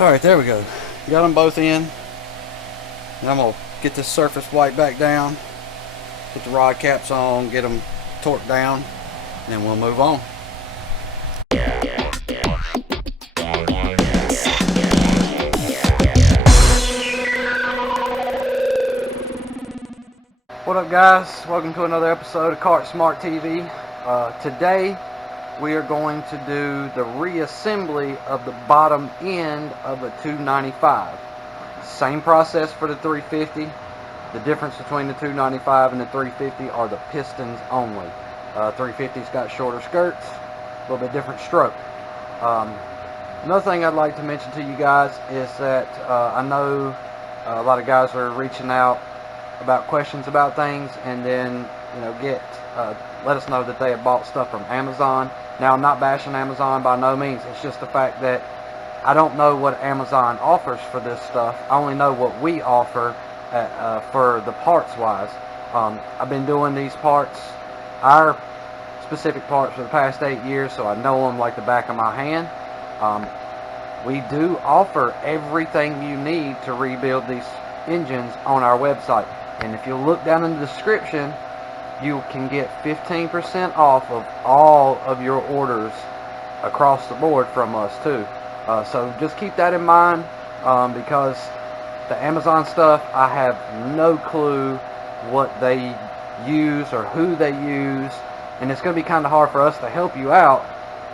Alright, there we go. Got them both in. Now I'm going to get this surface white back down, put the rod caps on, get them torqued down, and then we'll move on. What up, guys? Welcome to another episode of Kart Smart TV. Today we are going to do the reassembly of the bottom end of a 295. Same process for the 350. The difference between the 295 and the 350 are the pistons only. 350's got shorter skirts, a little bit different stroke. Another thing I'd like to mention to you guys is that I know a lot of guys are reaching out about questions about things, and then let us know that they have bought stuff from Amazon. Now, I'm not bashing Amazon by no means. It's just the fact that I don't know what Amazon offers for this stuff. I only know what we offer for the parts wise. I've been doing these parts, our specific parts, for the past 8 years, so I know them like the back of my hand. We do offer everything you need to rebuild these engines on our website. And if you look down in the description, you can get 15% off of all of your orders across the board from us too. So just keep that in mind, because the Amazon stuff, I have no clue what they use or who they use, and it's going to be kind of hard for us to help you out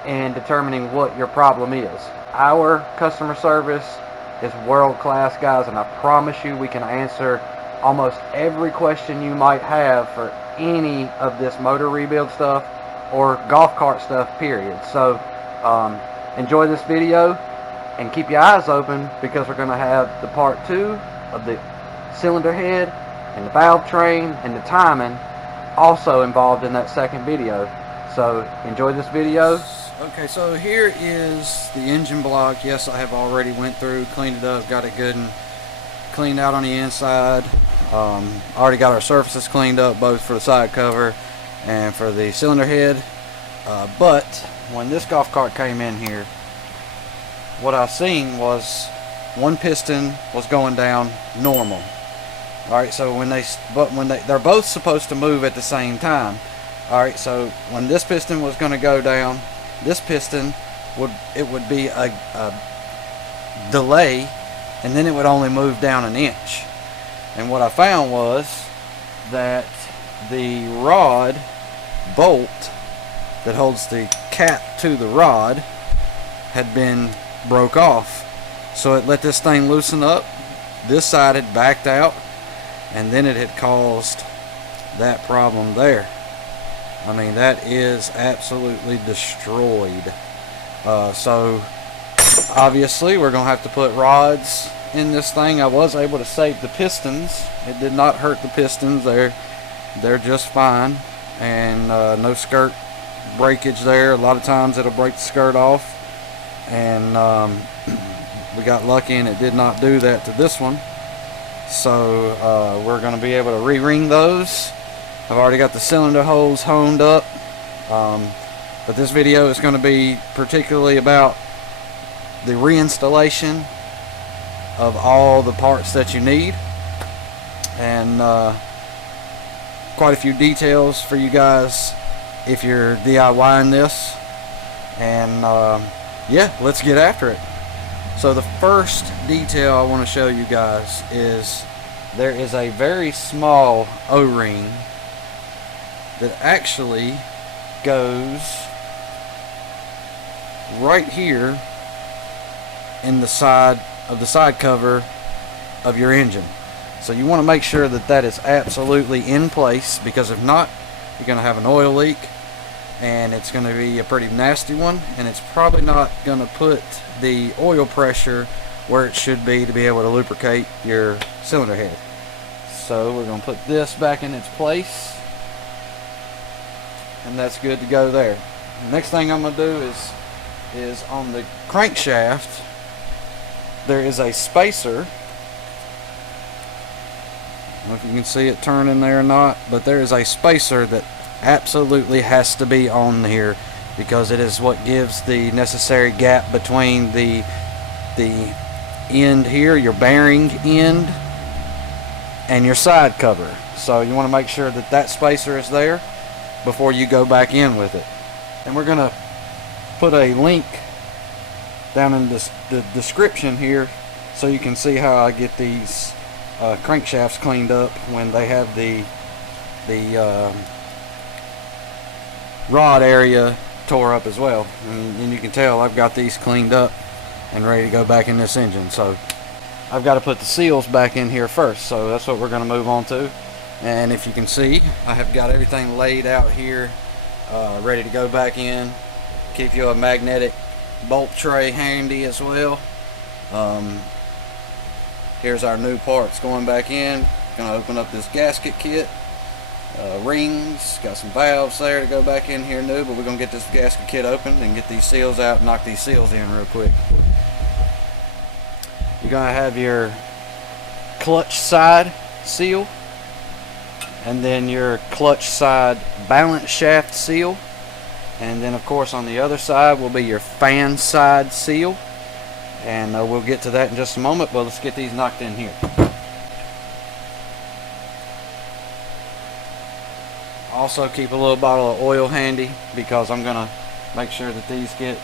in determining what your problem is. Our customer service is world class, guys, and I promise you we can answer almost every question you might have for any of this motor rebuild stuff or golf cart stuff, period. So enjoy this video and keep your eyes open, because we're going to have the part 2 of the cylinder head and the valve train and the timing also involved in that second video. So enjoy this video. Okay, so here is the engine block. Yes, I have already went through, cleaned it up, got it good and cleaned out on the inside. Already got our surfaces cleaned up, both for the side cover and for the cylinder head. But when this golf cart came in here, what I seen was one piston was going down normal. Alright, so they're both supposed to move at the same time. Alright, so when this piston was going to go down, this piston would be a delay, and then it would only move down an inch. And what I found was that the rod bolt that holds the cap to the rod had been broke off. So it let this thing loosen up. This side had backed out, and then it had caused that problem there. I mean, that is absolutely destroyed. So obviously we're gonna have to put rods in this thing. I was able to save the pistons. It did not hurt the pistons. They're just fine, and no skirt breakage there. A lot of times it'll break the skirt off, and we got lucky and it did not do that to this one. So we're going to be able to re-ring those. I've already got the cylinder holes honed up, but this video is going to be particularly about the reinstallation of all the parts that you need, and quite a few details for you guys if you're DIYing this. And yeah, let's get after it. So the first detail I want to show you guys is there is a very small O-ring that actually goes right here in the side of the side cover of your engine. So you want to make sure that that is absolutely in place, because if not, you're going to have an oil leak, and it's going to be a pretty nasty one, and it's probably not going to put the oil pressure where it should be to be able to lubricate your cylinder head. So we're going to put this back in its place, and that's good to go there. The next thing I'm going to do is on the crankshaft, there is a spacer. I don't know if you can see it turning there or not, but there is a spacer that absolutely has to be on here, because it is what gives the necessary gap between the end here, your bearing end, and your side cover. So you want to make sure that that spacer is there before you go back in with it. And we're going to put a link down in the description here so you can see how I get these crankshafts cleaned up when they have the rod area tore up as well. And you can tell I've got these cleaned up and ready to go back in this engine. So I've got to put the seals back in here first, so that's what we're going to move on to. And if you can see, I have got everything laid out here, ready to go back in. Keep you a magnetic bolt tray handy as well. Here's our new parts going back in. Gonna open up this gasket kit. Rings, got some valves there to go back in here new, but we're gonna get this gasket kit opened and get these seals out and knock these seals in real quick. You're gonna have your clutch side seal, and then your clutch side balance shaft seal, and then of course on the other side will be your fan side seal, and we'll get to that in just a moment, but let's get these knocked in here. Also keep a little bottle of oil handy, because I'm gonna make sure that these get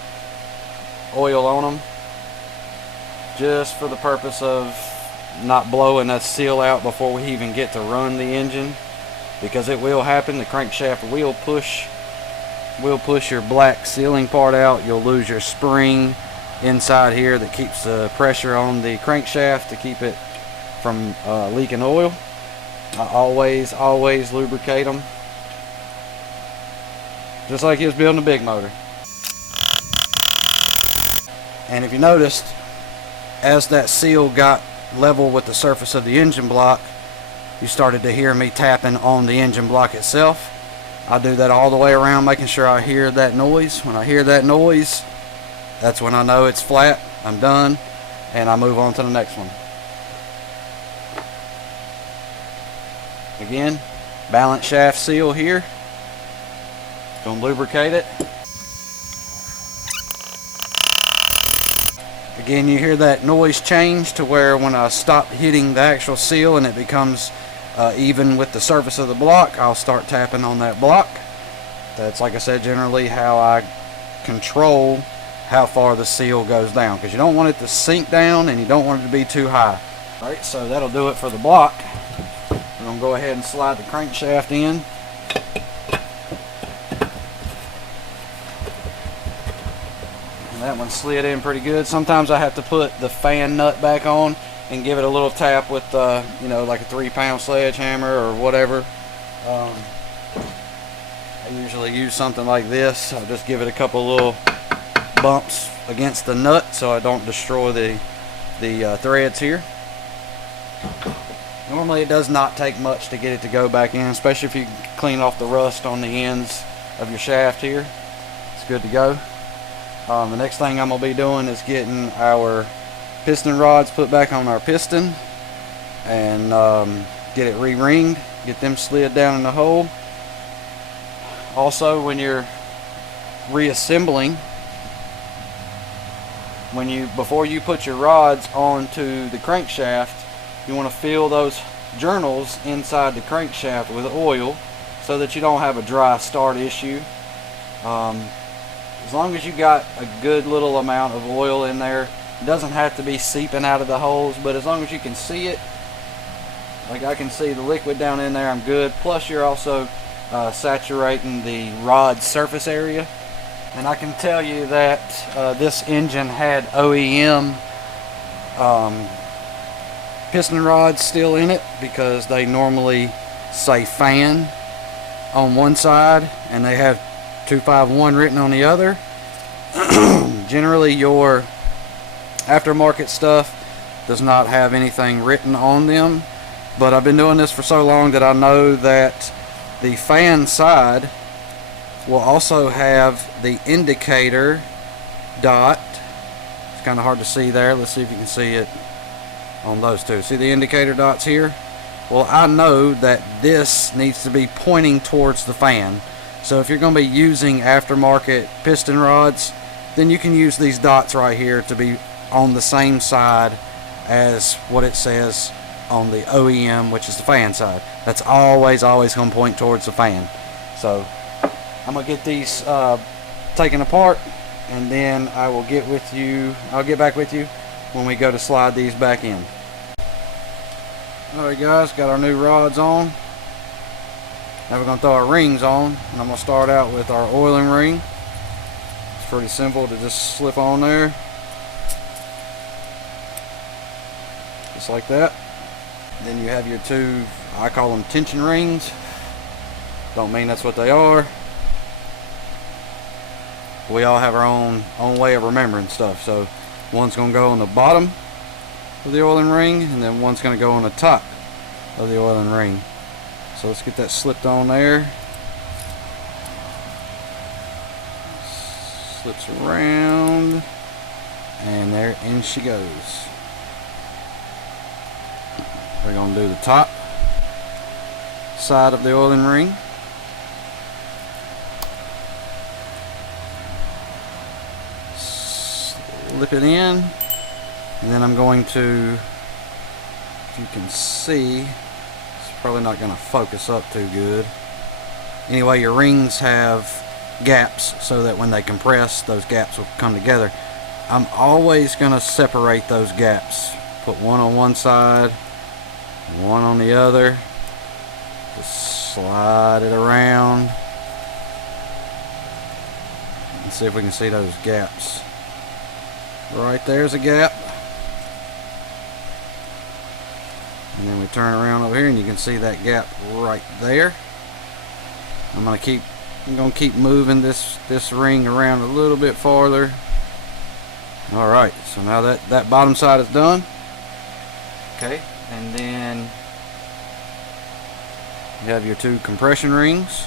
oil on them, just for the purpose of not blowing that seal out before we even get to run the engine, because it will happen. The crankshaft will push your black sealing part out. You'll lose your spring inside here that keeps the pressure on the crankshaft to keep it from leaking oil. I always lubricate them, just like you was building a big motor. And if you noticed, as that seal got level with the surface of the engine block, you started to hear me tapping on the engine block itself. I do that all the way around, making sure I hear that noise. When I hear that noise, that's when I know it's flat, I'm done, and I move on to the next one. Again, balance shaft seal here. Gonna lubricate it. Again, you hear that noise change to where when I stop hitting the actual seal and it becomes even with the surface of the block, I'll start tapping on that block. That's, like I said, generally how I control how far the seal goes down, because you don't want it to sink down and you don't want it to be too high. Alright, so that'll do it for the block. We're going to go ahead and slide the crankshaft in. That one slid in pretty good. Sometimes I have to put the fan nut back on and give it a little tap with you know, like a 3-pound sledgehammer or whatever. I usually use something like this. I'll just give it a couple little bumps against the nut so I don't destroy the threads here. Normally it does not take much to get it to go back in, especially if you clean off the rust on the ends of your shaft here. It's good to go. The next thing I'm going to be doing is getting our piston rods put back on our piston and get it re-ringed, get them slid down in the hole. Also, when you're reassembling, before you put your rods onto the crankshaft, you want to fill those journals inside the crankshaft with oil so that you don't have a dry start issue. As long as you got a good little amount of oil in there, it doesn't have to be seeping out of the holes, but as long as you can see it, like I can see the liquid down in there, I'm good. Plus you're also saturating the rod surface area. And I can tell you that this engine had OEM piston rods still in it, because they normally say fan on one side and they have 251 written on the other. Generally your aftermarket stuff does not have anything written on them, but I've been doing this for so long that I know that the fan side will also have the indicator dot. It's kind of hard to see there. Let's see if you can see it on those two. See the indicator dots here? Well, I know that this needs to be pointing towards the fan. So if you're going to be using aftermarket piston rods, then you can use these dots right here to be on the same side as what it says on the OEM, which is the fan side. That's always going to point towards the fan. So I'm going to get these taken apart, and then I'll get back with you when we go to slide these back in. Alright guys, got our new rods on. Now we're going to throw our rings on, and I'm going to start out with our oiling ring. It's pretty simple to just slip on there. Just like that. Then you have your two, I call them tension rings. Don't mean that's what they are. We all have our own way of remembering stuff. So one's going to go on the bottom of the oiling ring, and then one's going to go on the top of the oiling ring. So let's get that slipped on there. Slips around, and there in she goes. We're going to do the top side of the oiling ring. Slip it in, and then I'm going to, if you can see, it's probably not going to focus up too good. Anyway, your rings have gaps so that when they compress, those gaps will come together. I'm always going to separate those gaps. Put one on one side, one on the other. Just slide it around and see if we can see those gaps. Right there's a gap, and then we turn around over here and you can see that gap right there. I'm gonna keep moving this ring around a little bit farther. Alright, so now that bottom side is done. Okay, and then you have your two compression rings.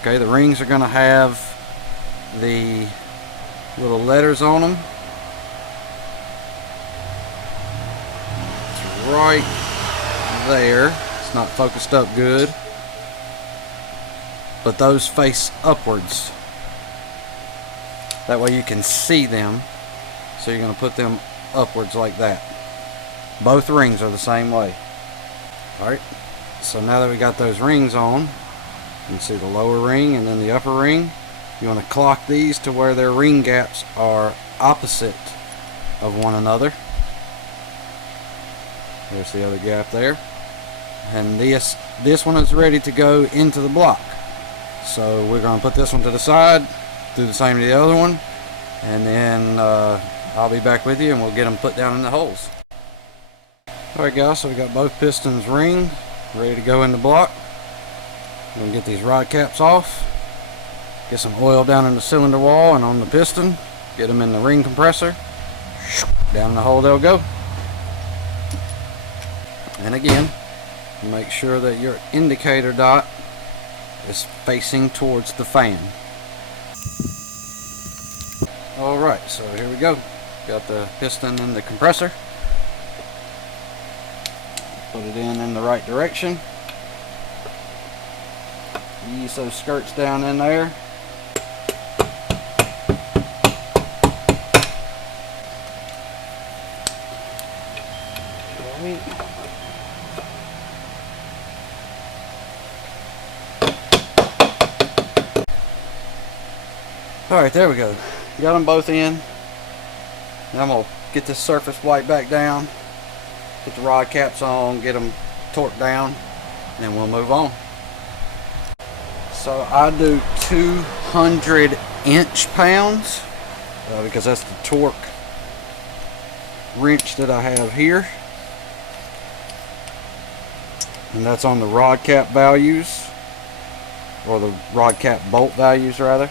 Okay, the rings are gonna have the little letters on them. Right there. It's not focused up good, but those face upwards. That way you can see them. So you're going to put them upwards like that. Both rings are the same way. Alright, so now that we got those rings on, you can see the lower ring and then the upper ring. You want to clock these to where their ring gaps are opposite of one another. There's the other gap there, and this one is ready to go into the block. So we're going to put this one to the side, do the same to the other one, and then I'll be back with you and we'll get them put down in the holes. Alright guys, so we got both pistons ringed, ready to go in the block. We're going to get these rod caps off, get some oil down in the cylinder wall and on the piston, get them in the ring compressor, down the hole they'll go. And again, make sure that your indicator dot is facing towards the fan. Alright, so here we go. Got the piston and the compressor. Put it in the right direction. Ease those skirts down in there. Alright, there we go. Got them both in. Now I'm going to get this surface white back down, put the rod caps on, get them torqued down, and then we'll move on. So I do 200 inch-pounds because that's the torque wrench that I have here. And that's on the rod cap values, or the rod cap bolt values rather.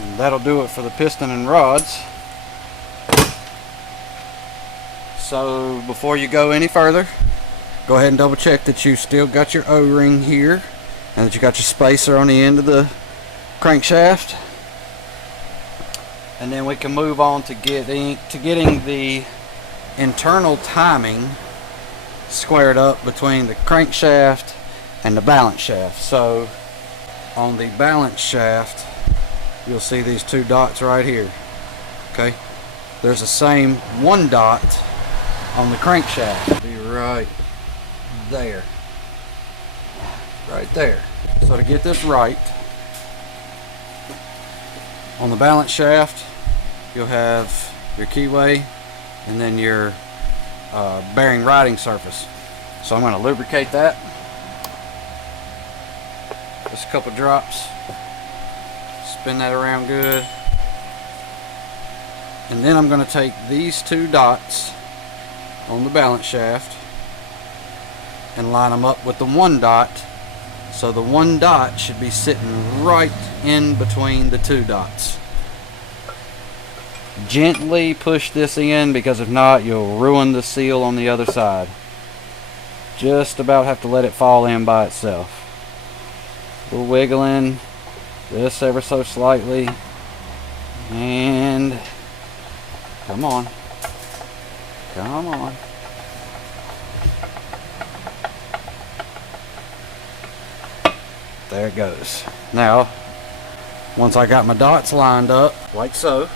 And that'll do it for the piston and rods. So before you go any further, go ahead and double check that you still got your O-ring here and that you got your spacer on the end of the crankshaft. And then we can move on to getting the internal timing squared up between the crankshaft and the balance shaft. So on the balance shaft, you'll see these 2 dots right here. Okay, there's the same 1 dot on the crankshaft. Be right there. Right there. So to get this right, on the balance shaft, you'll have your keyway and then your bearing riding surface. So I'm going to lubricate that. Just a couple drops. Spin that around good. And then I'm going to take these 2 dots on the balance shaft and line them up with the 1 dot. So the 1 dot should be sitting right in between the 2 dots. Gently push this in, because if not, you'll ruin the seal on the other side. Just about have to let it fall in by itself. A little wiggling, just ever so slightly, and come on, come on. There it goes. Now, once I got my dots lined up, like so,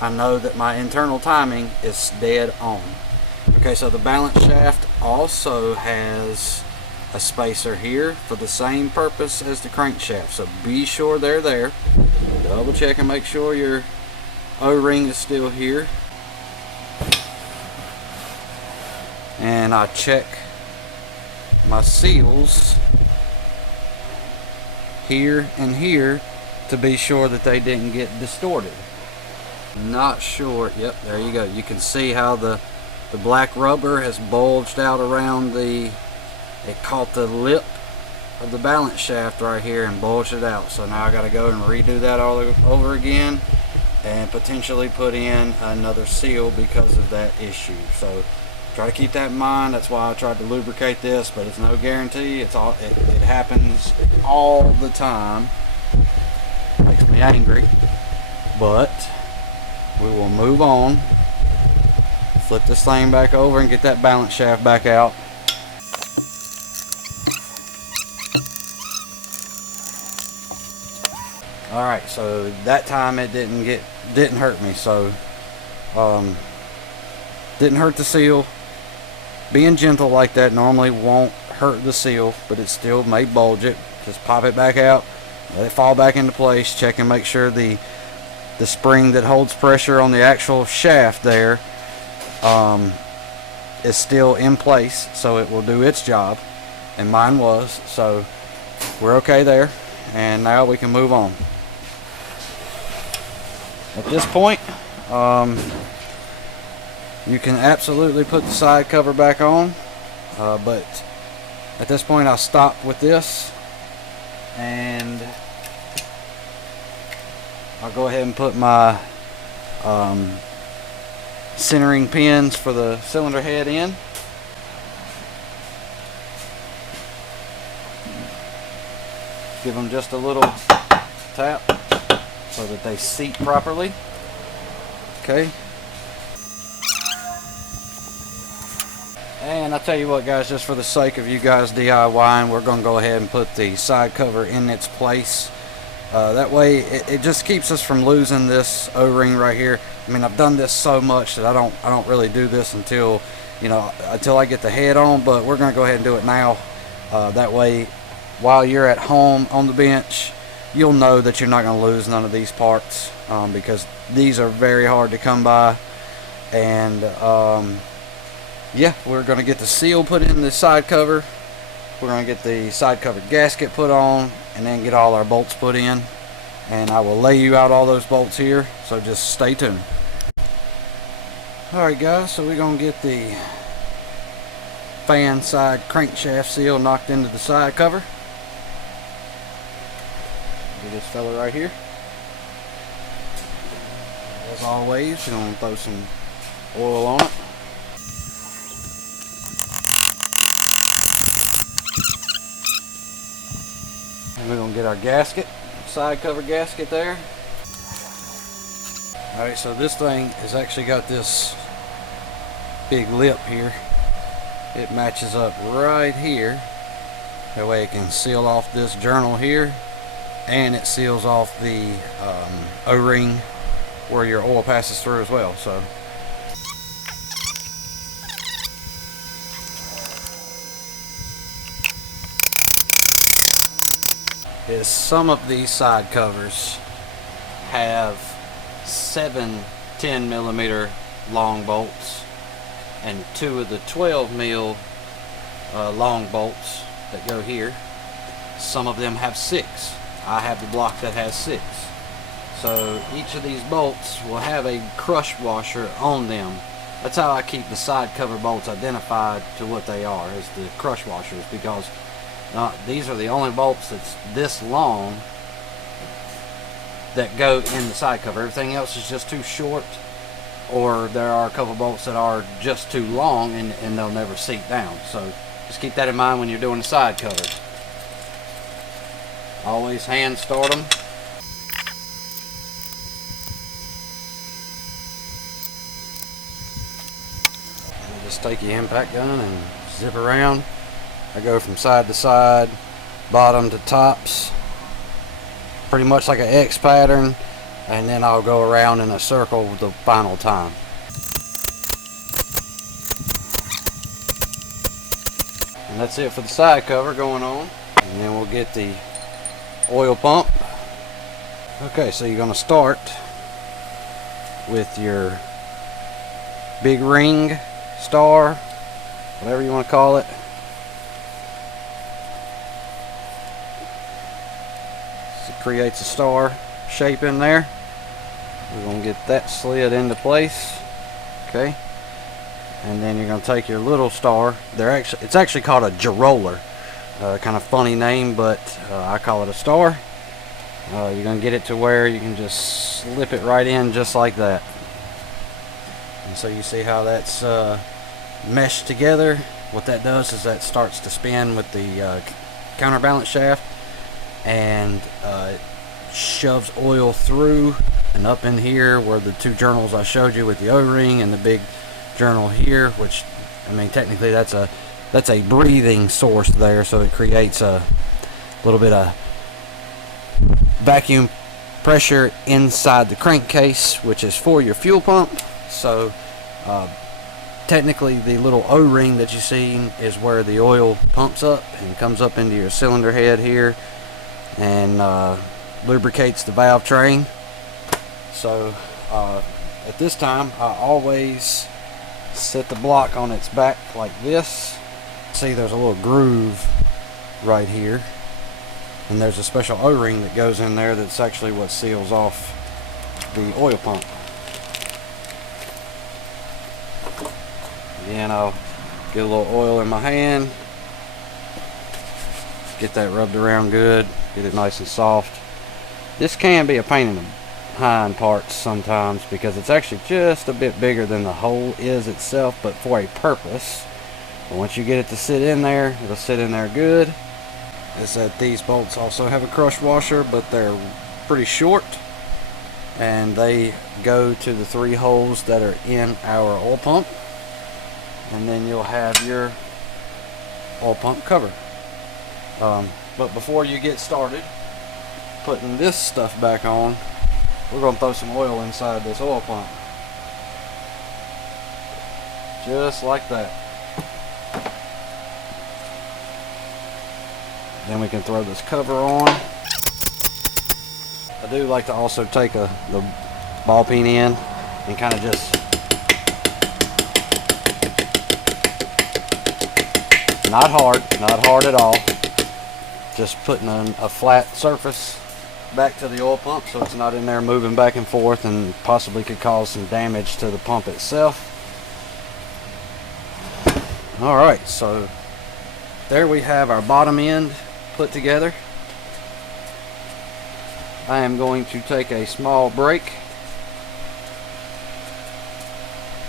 I know that my internal timing is dead on. Okay, so the balance shaft also has a spacer here for the same purpose as the crankshaft. So be sure they're there. Double check and make sure your O-ring is still here. And I check my seals here and here to be sure that they didn't get distorted. Not sure. Yep, there you go. You can see how the black rubber has bulged out around it caught the lip of the balance shaft right here and bulged it out. So now I got to go and redo that all over again and potentially put in another seal because of that issue. So try to keep that in mind. That's why I tried to lubricate this, but it's no guarantee. It happens all the time. Makes me angry, but we will move on. Flip this thing back over and get that balance shaft back out. All right, so that time it didn't hurt me. So didn't hurt the seal. Being gentle like that normally won't hurt the seal, but it still may bulge it. Just pop it back out, let it fall back into place. Check and make sure the spring that holds pressure on the actual shaft there is still in place, so it will do its job, and mine was. So we're okay there, and now we can move on. At this point, you can absolutely put the side cover back on, but at this point I'll stop with this, and I'll go ahead and put my centering pins for the cylinder head in. Give them just a little tap so that they seat properly. Okay. And I'll tell you what, guys, just for the sake of you guys DIYing, we're going to go ahead and put the side cover in its place. That way it just keeps us from losing this O-ring right here. I mean, I've done this so much that I don't really do this until I get the head on, but we're going to go ahead and do it now. That way, while you're at home on the bench, you'll know that you're not going to lose none of these parts, because these are very hard to come by. And yeah, we're going to get the seal put in the side cover. We're going to get the side cover gasket put on, and then get all our bolts put in. And I will lay you out all those bolts here, so just stay tuned. Alright guys, so we're going to get the fan side crankshaft seal knocked into the side cover. Get this fella right here. As always, you're going to throw some oil on it. And we're going to get our gasket, side cover gasket there. Alright, so this thing has actually got this big lip here. It matches up right here That way it can seal off this journal here, and it seals off the O-ring where your oil passes through as well. So some of these side covers have 7 10mm long bolts and 2 of the 12mm long bolts that go here. Some of them have 6. I have the block that has 6. So each of these bolts will have a crush washer on them. That's how I keep the side cover bolts identified to what they are, as the crush washers, because these are the only bolts that's this long that go in the side cover. Everything else is just too short, or there are a couple bolts that are just too long and they'll never seat down. So just keep that in mind when you're doing the side cover. Always hand start them. And just take your impact gun and zip around. I go from side to side, bottom to tops, pretty much like an X pattern, and then I'll go around in a circle the final time. And that's it for the side cover going on. And then we'll get the oil pump. Okay, so you're going to start with your big ring, star, whatever you want to call it. So it creates a star shape in there. We're going to get that slid into place. Okay. And then you're going to take your little star. It's actually called a gyroller. Kind of funny name, but I call it a star. You're going to get it to where you can just slip it right in just like that. And so you see how that's meshed together. What that does is that starts to spin with the counterbalance shaft, and it shoves oil through and up in here where the 2 journals I showed you with the O-ring and the big journal here, which, I mean, technically that's a breathing source there, so it creates a little bit of vacuum pressure inside the crankcase, which is for your fuel pump. So technically the little O-ring that you see is where the oil pumps up and comes up into your cylinder head here and lubricates the valve train. So at this time I always set the block on its back like this. See, there's a little groove right here, and there's a special O-ring that goes in there that's actually what seals off the oil pump. Again, I'll get a little oil in my hand, get that rubbed around good, get it nice and soft. This can be a pain in the hind parts sometimes because it's actually just a bit bigger than the hole is itself, but for a purpose. But once you get it to sit in there, it'll sit in there good. Is that these bolts also have a crush washer, but they're pretty short, and they go to the 3 holes that are in our oil pump, and then you'll have your oil pump cover. But before you get started putting this stuff back on, we're going to throw some oil inside this oil pump. Just like that. Then we can throw this cover on. I do like to also take the ball peen in and kind of just not hard at all. Just putting a flat surface back to the oil pump so it's not in there moving back and forth and possibly could cause some damage to the pump itself. Alright, so there we have our bottom end put together. I am going to take a small break,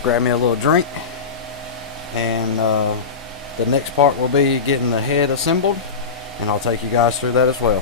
grab me a little drink, and the next part will be getting the head assembled, and I'll take you guys through that as well.